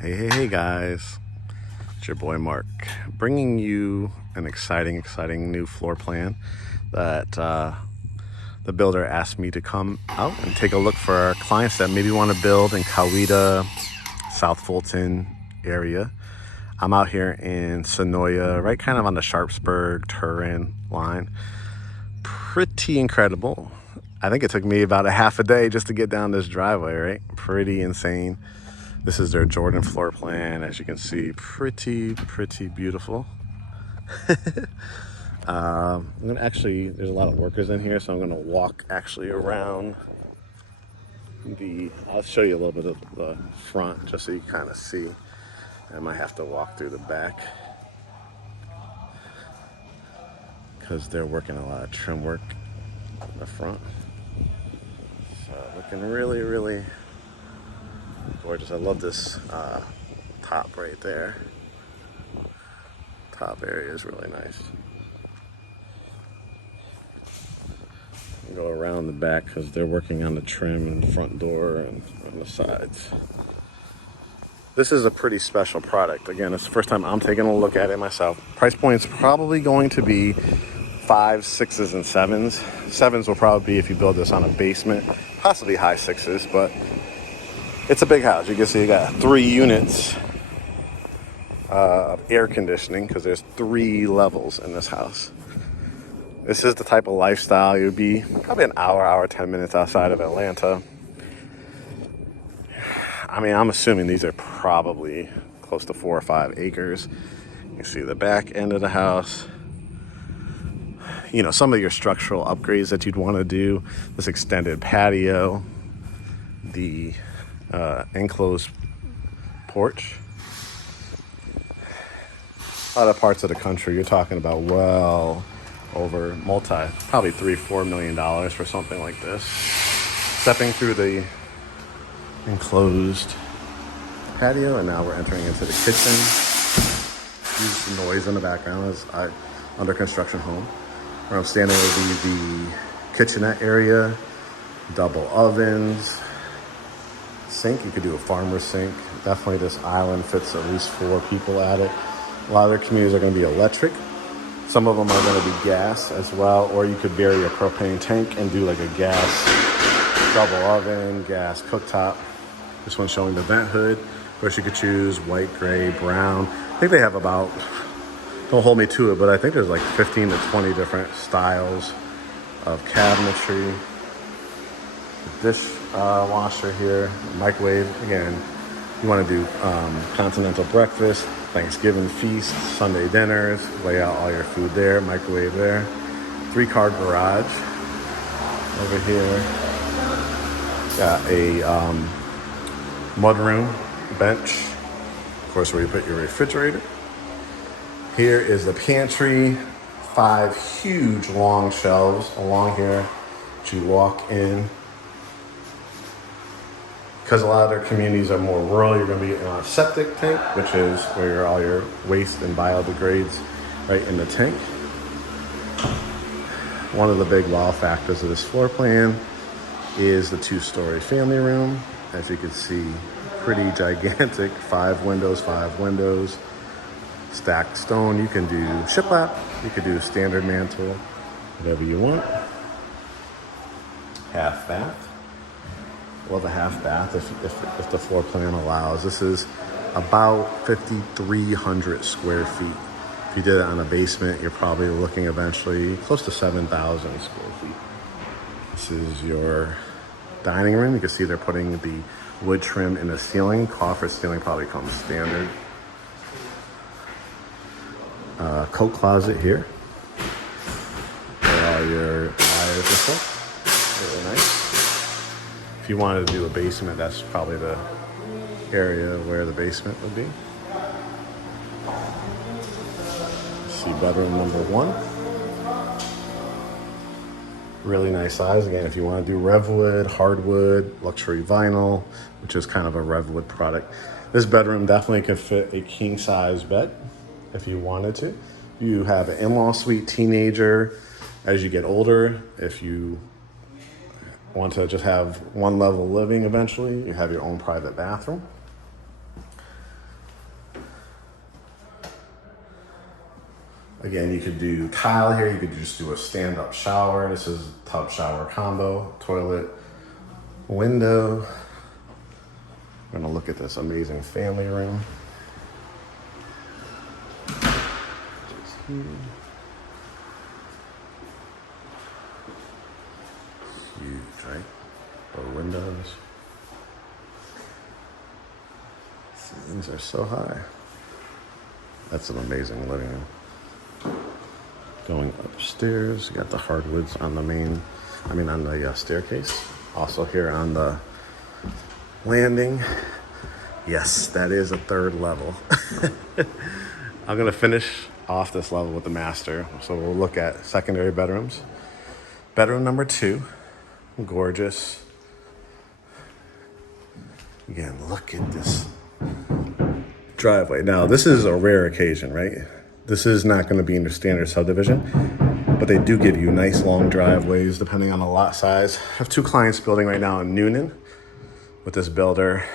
Hey guys, it's your boy Mark, bringing you an exciting new floor plan that the builder asked me to come out and take a look for our clients that maybe want to build in Coweta, South Fulton area. I'm out here in Sonoya, right kind of on the Sharpsburg, Turin line. Pretty incredible. I think it took me about a half a day just to get down this driveway, right? Pretty insane. This is their Jordan floor plan, as you can see. Pretty beautiful. I'm gonna actually, there's a lot of workers in here, so I'm gonna walk actually around I'll show you a little bit of the front just so you kind of see. I might have to walk through the back because they're working a lot of trim work in the front. So looking really gorgeous. I love this top right there. Top area is really nice. Go around the back because they're working on the trim and the front door and on the sides. This is a pretty special product. Again, it's the first time I'm taking a look at it myself. Price point is probably going to be 5s, 6s, and 7s. 7s will probably be if you build this on a basement, possibly high 6s, but it's a big house. You can see you got 3 units of air conditioning because there's 3 levels in this house. This is the type of lifestyle you'd be probably an hour, 10 minutes outside of Atlanta. I mean, I'm assuming these are probably close to 4 or 5 acres. You can see the back end of the house. You know, some of your structural upgrades that you'd want to do, this extended patio, the enclosed porch. A lot of parts of the country, you're talking about well over probably $3-4 million for something like this. Stepping through the enclosed patio, and now we're entering into the kitchen. Use the noise in the background as under construction home. Where I'm standing will be the kitchenette area, double ovens, sink. You could do a farmer's sink. Definitely this island fits at least 4 people at it. A lot of their communities are going to be electric. Some of them are going to be gas as well, or you could bury a propane tank and do like a gas double oven, gas cooktop. This one's showing the vent hood. Of course, you could choose white, gray, brown. I think they have about, don't hold me to it, but I think there's like 15 to 20 different styles of cabinetry. The dishwasher here, microwave. Again, you want to do continental breakfast, Thanksgiving feast, Sunday dinners, lay out all your food there, microwave there. 3-car garage over here. Got a mudroom bench, of course, where you put your refrigerator. Here is the pantry, 5 huge long shelves along here that you walk in. Because a lot of their communities are more rural, you're going to be in a septic tank, which is where all your waste and biodegrades right in the tank. One of the big wow factors of this floor plan is the 2-story family room. As you can see, pretty gigantic, 5 windows, stacked stone. You can do shiplap, you could do standard mantle, whatever you want. Half bath. Love a half bath if the floor plan allows. This is about 5,300 square feet. If you did it on a basement, you're probably looking eventually close to 7,000 square feet. This is your dining room. You can see they're putting the wood trim in the ceiling. Coffer ceiling probably comes standard. Coat closet here. Where all your wires and stuff. Really nice. If you wanted to do a basement, that's probably the area where the basement would be. See bedroom number 1. Really nice size. Again, if you want to do Revwood, hardwood, luxury vinyl, which is kind of a Revwood product. This bedroom definitely could fit a king size bed if you wanted to. You have an in-law suite, teenager. As you get older, if you want to just have one level living eventually, you have your own private bathroom. Again, you could do tile here. You could just do a stand-up shower. This is tub shower combo, toilet, window. We're gonna look at this amazing family room. Huge, right? The windows. These are so high. That's an amazing living room. Going upstairs, you got the hardwoods on the on the staircase. Also here on the landing. Yes, that is a third level. I'm gonna finish off this level with the master. So we'll look at secondary bedrooms. Bedroom number 2, gorgeous. Again, look at this driveway. Now, this is a rare occasion, right? This is not going to be in your standard subdivision, but they do give you nice long driveways depending on the lot size. I have 2 clients building right now in Newnan with this builder.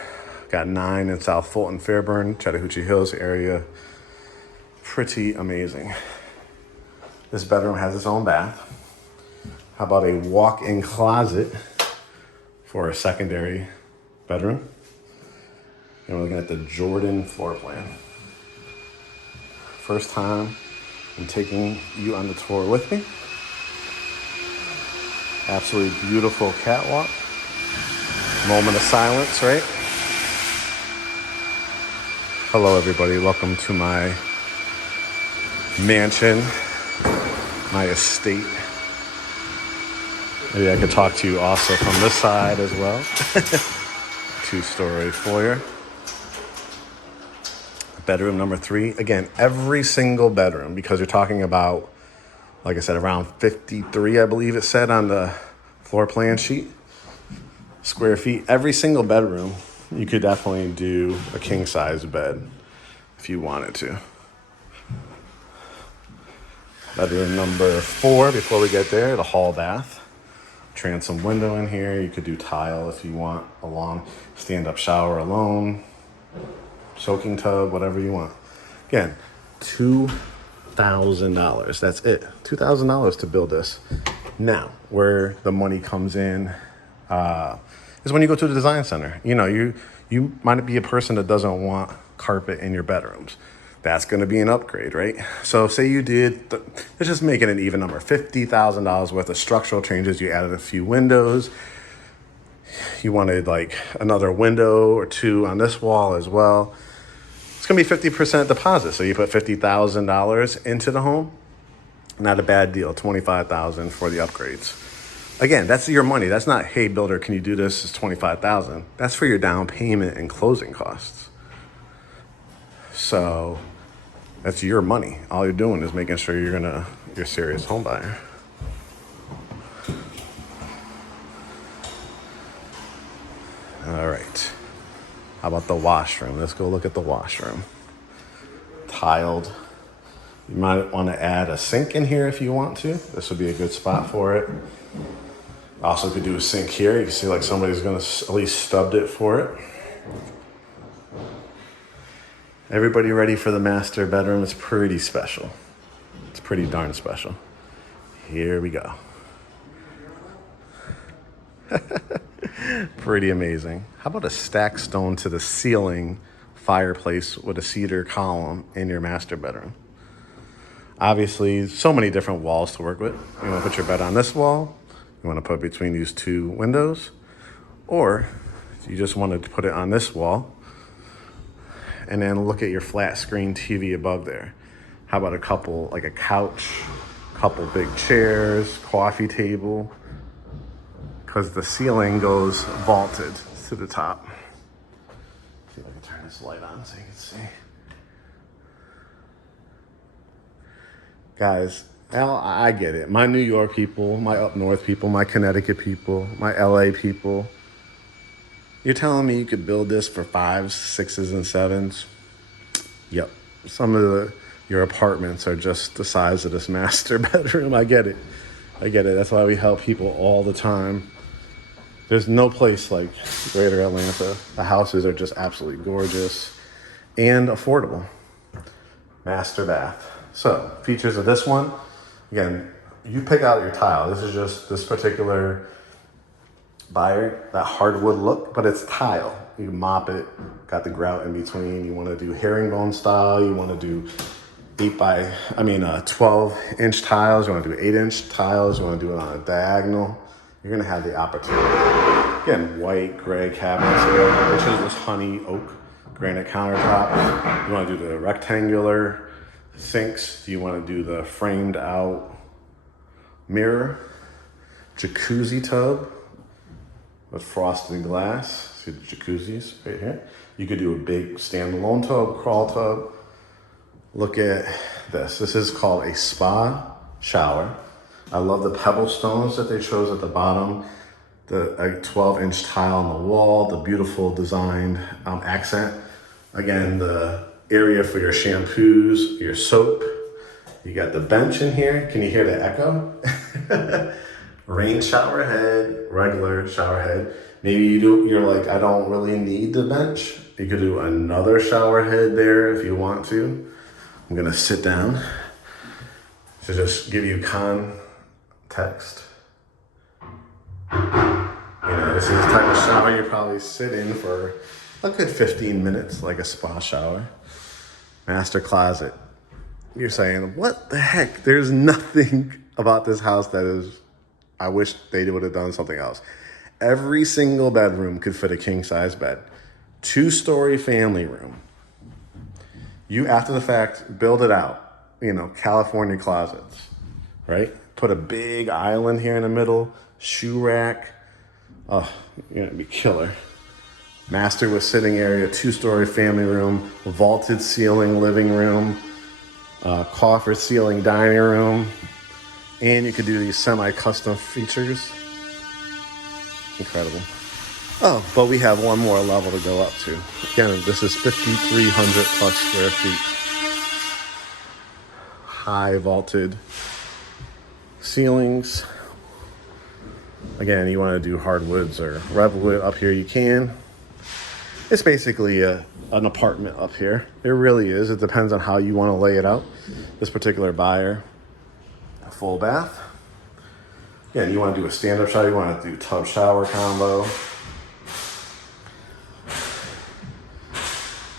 Got 9 in South Fulton, Fairburn, Chattahoochee Hills area. Pretty amazing. This bedroom has its own bath. How about a walk-in closet for a secondary bedroom? And we're looking at the Jordan floor plan. First time I'm taking you on the tour with me. Absolutely beautiful catwalk. Moment of silence, right? Hello, everybody. Welcome to my mansion, my estate. Maybe I could talk to you also from this side as well. 2-story foyer. Bedroom number 3. Again, every single bedroom, because you're talking about, like I said, around 53, I believe it said on the floor plan sheet, square feet. Every single bedroom, you could definitely do a king size bed if you wanted to. Bedroom number 4, before we get there, the hall bath. Transom window in here. You could do tile if you want, a long stand-up shower alone. Soaking tub, whatever you want. Again, $2,000. That's it. $2,000 to build this. Now, where the money comes in is when you go to the design center. You know, you might be a person that doesn't want carpet in your bedrooms. That's going to be an upgrade, right? So say you did, let's just make it an even number, $50,000 worth of structural changes. You added a few windows. You wanted like another window or 2 on this wall as well. It's going to be 50% deposit. So you put $50,000 into the home. Not a bad deal. $25,000 for the upgrades. Again, that's your money. That's not, hey, builder, can you do this? It's $25,000. That's for your down payment and closing costs. So that's your money. All you're doing is making sure you're a serious home buyer. All right. How about the washroom? Let's go look at the washroom. Tiled. You might want to add a sink in here if you want to. This would be a good spot for it. Also could do a sink here. You can see like somebody's going to at least stubbed it for it. Everybody ready for the master bedroom? It's pretty special. It's pretty darn special. Here we go. Pretty amazing. How about a stacked stone to the ceiling fireplace with a cedar column in your master bedroom? Obviously, so many different walls to work with. You want to put your bed on this wall. You want to put between these 2 windows. Or you just want to put it on this wall. And then look at your flat screen TV above there. How about a couple, like a couch, couple big chairs, coffee table, because the ceiling goes vaulted to the top. See if I can turn this light on so you can see. Guys, I get it. My New York people, my up north people, my Connecticut people, my LA people. You're telling me you could build this for 5s, 6s, and 7s? Yep. Some of your apartments are just the size of this master bedroom. I get it. That's why we help people all the time. There's no place like Greater Atlanta. The houses are just absolutely gorgeous and affordable. Master bath. So features of this one, again, you pick out your tile. This is just this particular buyer, that hardwood look, but it's tile. You can mop it, got the grout in between. You want to do herringbone style. You want to do 12-inch tiles. You want to do 8-inch tiles. You want to do it on a diagonal. You're going to have the opportunity. Again, white, gray cabinets here. I chose this honey oak granite countertop. You want to do the rectangular sinks. Do you want to do the framed out mirror? Jacuzzi tub with frosted glass. See the jacuzzis right here. You could do a big standalone tub, crawl tub. Look at this. This is called a spa shower. I love the pebble stones that they chose at the bottom. The 12-inch tile on the wall, the beautiful designed accent. Again, the area for your shampoos, your soap. You got the bench in here. Can you hear the echo? Rain shower head, regular shower head. Maybe you're like, I don't really need the bench. You could do another shower head there if you want to. I'm gonna sit down to just give you context. This is the type of shower you probably sit in for a good 15 minutes, like a spa shower. Master closet. You're saying, what the heck? There's nothing about this house that is, I wish they would have done something else. Every single bedroom could fit a king size bed. 2-story family room. You, after the fact, build it out. California closets, right? Put a big island here in the middle, shoe rack. Oh, you're gonna be killer. Master with sitting area, 2-story family room, vaulted ceiling living room, coffer ceiling dining room, and you could do these semi-custom features. Incredible. Oh, but we have one more level to go up to. Again, this is 5,300 plus square feet. High vaulted ceilings. Again, you want to do hardwoods or redwood up here, you can. It's basically an apartment up here. It really is. It depends on how you want to lay it out. This particular buyer, a full bath. Again, you want to do a stand-up shower. You want to do tub shower combo.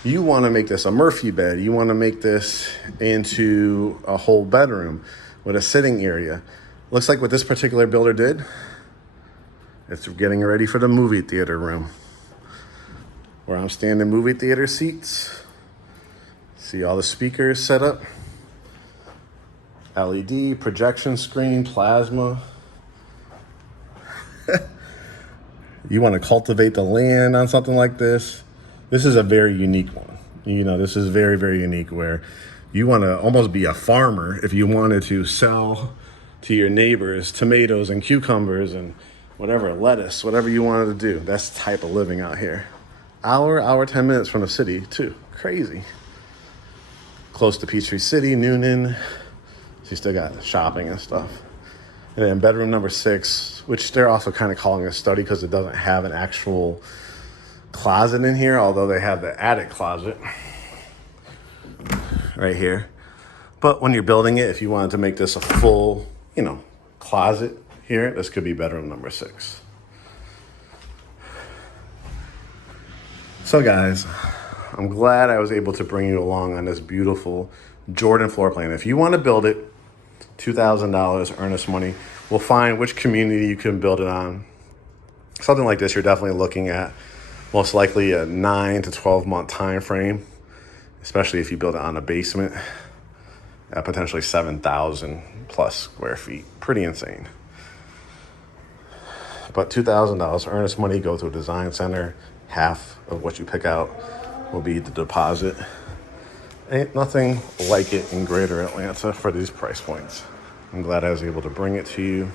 You want to make this a Murphy bed. You want to make this into a whole bedroom with a sitting area. Looks like what this particular builder did, it's getting ready for the movie theater room. Where I'm standing movie theater seats. See all the speakers set up. LED, projection screen, plasma. You want to cultivate the land on something like this. This is a very unique one. This is very, very unique where you want to almost be a farmer if you wanted to sell to your neighbors tomatoes and cucumbers and whatever, lettuce, whatever you wanted to do. That's the type of living out here. Hour, 10 minutes from the city too. Crazy. Close to Peachtree City, Newnan. So you still got shopping and stuff. And then bedroom number 6, which they're also kind of calling a study because it doesn't have an actual closet in here, although they have the attic closet right here. But when you're building it, if you wanted to make this a full, closet here, this could be bedroom number 6. So guys, I'm glad I was able to bring you along on this beautiful Jordan floor plan. If you want to build it, $2,000 earnest money. We'll find which community you can build it on. Something like this, you're definitely looking at most likely a 9 to 12 month time frame, especially if you build it on a basement at potentially 7,000 plus square feet. Pretty insane. But $2,000 earnest money, go to a design center. Half of what you pick out will be the deposit. Ain't nothing like it in greater Atlanta for these price points. I'm glad I was able to bring it to you.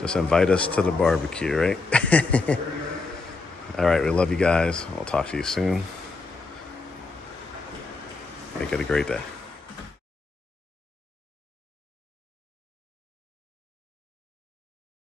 Just invite us to the barbecue, right? All right, we love you guys. I'll talk to you soon. Make it a great day.